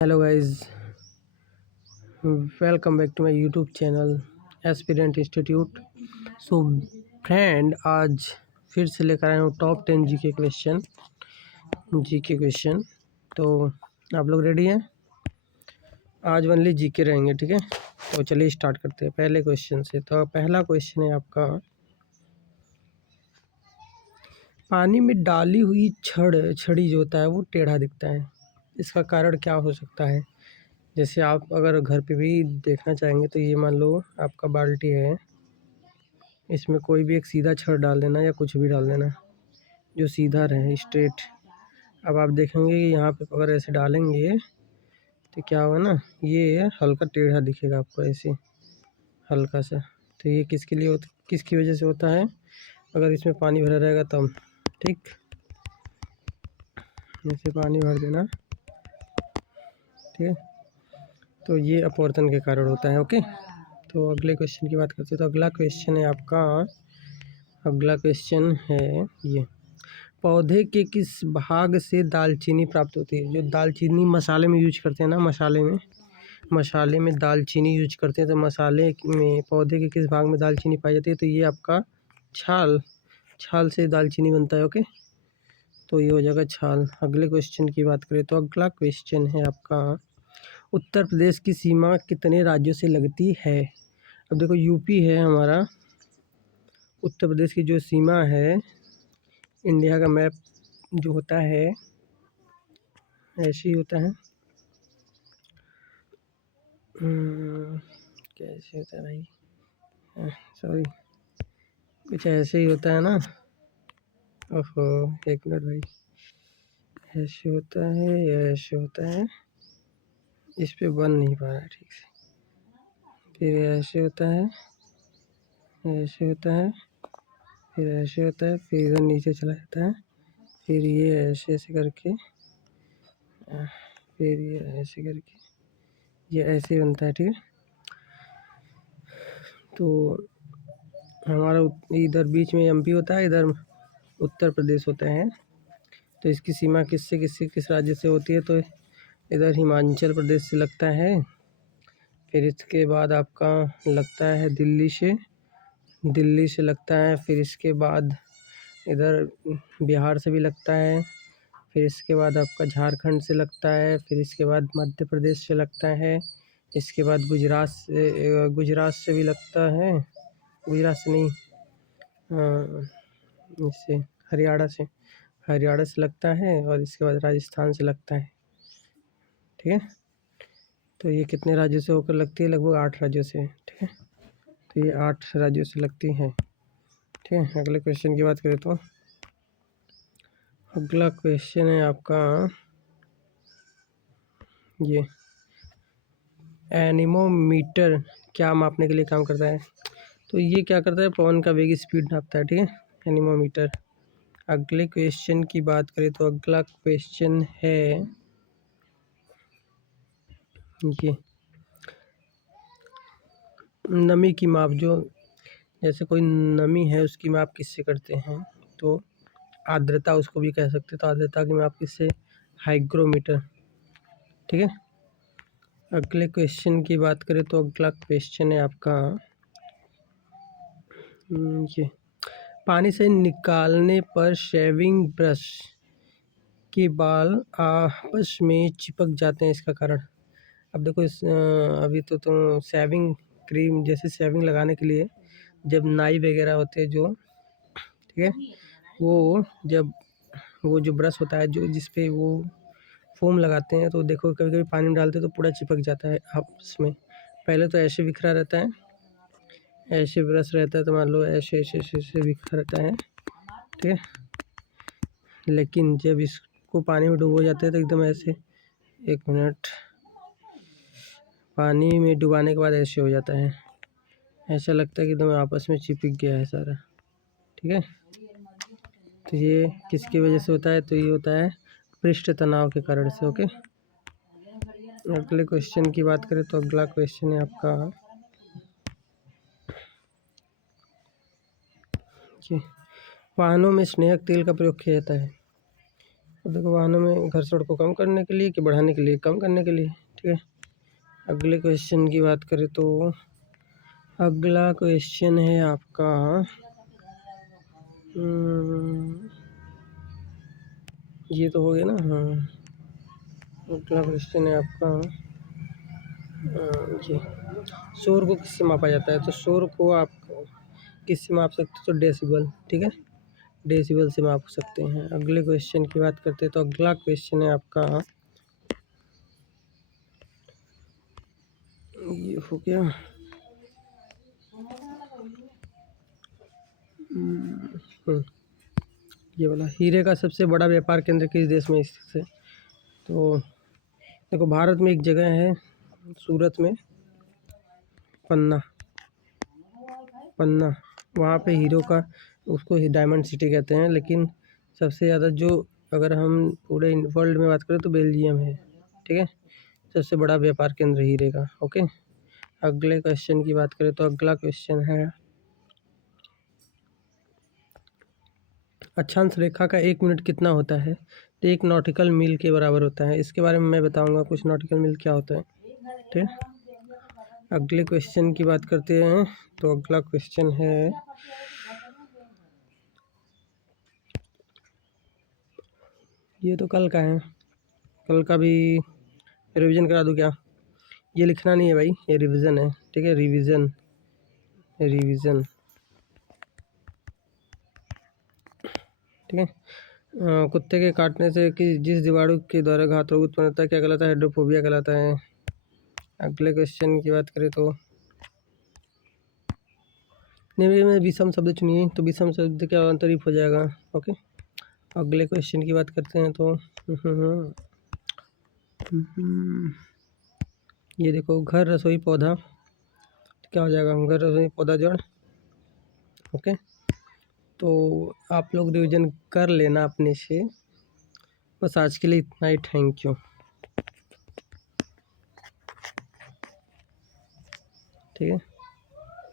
Hello guys, welcome back to my YouTube channel aspirant institute. So friend, आज फिर से लेकर आया हूँ टॉप 10 जीके क्वेश्चन। तो आप लोग रेडी हैं? आज ओनली जीके रहेंगे, ठीक है। तो चलिए स्टार्ट करते हैं पहले क्वेश्चन से। तो पहला क्वेश्चन है आपका, पानी में डाली हुई छड़ी जो होता है वो टेढ़ा दिखता है, इसका कारण क्या हो सकता है? जैसे आप अगर घर पे भी देखना चाहेंगे तो ये मान लो आपका बाल्टी है, इसमें कोई भी एक सीधा छड़ डाल देना या कुछ भी डाल देना जो सीधा रहे, स्ट्रेट। अब आप देखेंगे कि यहाँ पे अगर ऐसे डालेंगे तो क्या होगा ना, ये हल्का टेढ़ा दिखेगा आपको, ऐसे हल्का सा। तो ये किसके लिए किसकी वजह से होता है? अगर इसमें पानी भरा रहेगा तब, ठीक। जैसे पानी भर देना, ठीक है। तो ये अपवर्तन के कारण होता है, ओके। तो अगले क्वेश्चन की बात करते हैं। तो अगला क्वेश्चन है आपका, अगला क्वेश्चन है ये, पौधे के किस भाग से दालचीनी प्राप्त होती है? जो दालचीनी मसाले में यूज करते हैं ना, मसाले में दालचीनी यूज करते हैं। तो मसाले में पौधे के किस भाग में दालचीनी पाई जाती है? तो ये आपका छाल से दालचीनी बनता है, ओके। तो ये हो जाएगा छाल। अगले क्वेश्चन की बात करें तो अगला क्वेश्चन है आपका, उत्तर प्रदेश की सीमा कितने राज्यों से लगती है? अब देखो, यूपी है हमारा, उत्तर प्रदेश की जो सीमा है, इंडिया का मैप जो होता है ऐसे ही होता है। कैसे होता है भाई, सॉरी, कुछ ऐसे ही होता है ना। ओहो, एक मिनट भाई, ऐसे होता है या ऐसे होता है, इस पे बन नहीं पा रहा है ठीक से। फिर ऐसे होता है, ऐसे होता है, फिर ऐसे होता है, फिर इधर नीचे चला जाता है, फिर ये ऐसे ऐसे करके, फिर ये ऐसे करके, ये ऐसे बनता है, ठीक है। तो हमारा इधर बीच में एमपी होता है, इधर उत्तर प्रदेश होता है। तो इसकी सीमा किस राज्य से होती है? तो इधर हिमाचल प्रदेश से लगता है, फिर इसके बाद आपका लगता है दिल्ली से लगता है, फिर इसके बाद इधर बिहार से भी लगता है, फिर इसके बाद आपका झारखंड से लगता है, फिर इसके बाद मध्य प्रदेश से लगता है, इसके बाद गुजरात से भी लगता है, गुजरात से नहीं, इससे हरियाणा से लगता है, और इसके बाद राजस्थान से लगता है, ठीक है। तो ये कितने राज्यों से होकर लगती है? लगभग 8 राज्यों से, ठीक है। तो ये 8 राज्यों से लगती है, ठीक है। अगले क्वेश्चन की बात करें तो अगला क्वेश्चन है आपका ये, एनीमोमीटर क्या मापने के लिए काम करता है? तो ये क्या करता है? पवन का वेग, स्पीड नापता है, ठीक है, एनीमोमीटर। अगले क्वेश्चन की बात करें तो अगला क्वेश्चन है ये, नमी की माप, जो जैसे कोई नमी है उसकी माप किससे करते हैं? तो आर्द्रता उसको भी कह सकते हैं। तो आर्द्रता की माप किससे? हाइग्रोमीटर, ठीक है। अगले क्वेश्चन की बात करें तो अगला क्वेश्चन है आपका ये, पानी से निकालने पर शेविंग ब्रश के बाल आपस में चिपक जाते हैं, इसका कारण? अब देखो अभी तो तुम शेविंग क्रीम, जैसे शेविंग लगाने के लिए जब नाई वगैरह होते हैं जो, ठीक है, वो जब वो जो ब्रश होता है जो जिस पे वो फोम लगाते हैं, तो देखो कभी कभी पानी में डालते हैं तो पूरा चिपक जाता है आपस में। पहले तो ऐसे बिखरा रहता है, ऐसे ब्रश रहता है, तो मान लो ऐसे ऐसे ऐसे ऐसे बिखरा रहता है, ठीक है। लेकिन जब इसको पानी में डुबो जाते हैं तो एकदम ऐसे, एक मिनट, पानी में डुबाने के बाद ऐसे हो जाता है, ऐसा लगता है कि एकदम आपस में चिपक गया है सारा, ठीक है। तो ये किसकी वजह से होता है? तो ये होता है पृष्ठ तनाव के कारण से, ओके। अगले क्वेश्चन की बात करें तो अगला क्वेश्चन है आपका ये, वाहनों में स्नेहक तेल का प्रयोग किया जाता है। अब देखो वाहनों में घर्षण को कम करने के लिए कि बढ़ाने के लिए, कम करने के लिए, ठीक है। अगले क्वेश्चन की बात करें तो अगला क्वेश्चन है आपका ये तो हो गया ना। हाँ, अगला क्वेश्चन है आपका ये शोर को किससे मापा जाता है। तो शोर को आप किससे माप सकते हो, तो डेसिबल, ठीक है, डेसिबल से माप सकते हैं। अगले क्वेश्चन की बात करते हैं तो अगला क्वेश्चन है आपका ये हो गया ये वाला, हीरे का सबसे बड़ा व्यापार केंद्र किस देश में स्थित है। तो देखो भारत में एक जगह है सूरत में, पन्ना, वहाँ पे हीरो का, उसको ही डायमंड सिटी कहते हैं, लेकिन सबसे ज़्यादा जो, अगर हम पूरे वर्ल्ड में बात करें तो बेल्जियम है, ठीक है, सबसे बड़ा व्यापार केंद्र हीरे का। ओके, अगले क्वेश्चन की बात करें तो अगला क्वेश्चन है अक्षांश रेखा का 1 मिनट कितना होता है। तो 1 नॉटिकल मील के बराबर होता है। इसके बारे में मैं बताऊंगा कुछ नॉटिकल मील क्या होता है, ठीक है। अगले क्वेश्चन की बात करते हैं तो अगला क्वेश्चन है ये तो कल का है, कल का भी रिवीजन करा दूं क्या। ये लिखना नहीं है भाई, ये रिवीजन है, ठीक है, रिवीजन, ठीक है। कुत्ते के काटने से कि जिस जीवाणु के द्वारा घात रोग उत्पन्न होता है क्या कहलाता है, हाइड्रोफोबिया कहलाता है। अगले क्वेश्चन की बात करें तो नहीं, में विषम शब्द चुनिए, तो विषम शब्द क्या अंतरिफ हो जाएगा। ओके, अगले क्वेश्चन की बात करते हैं तो ये देखो, घर रसोई पौधा क्या हो जाएगा, घर रसोई पौधा जड़। ओके, तो आप लोग रिवीजन कर लेना अपने से, बस आज के लिए इतना ही। थैंक यू, ठीक है।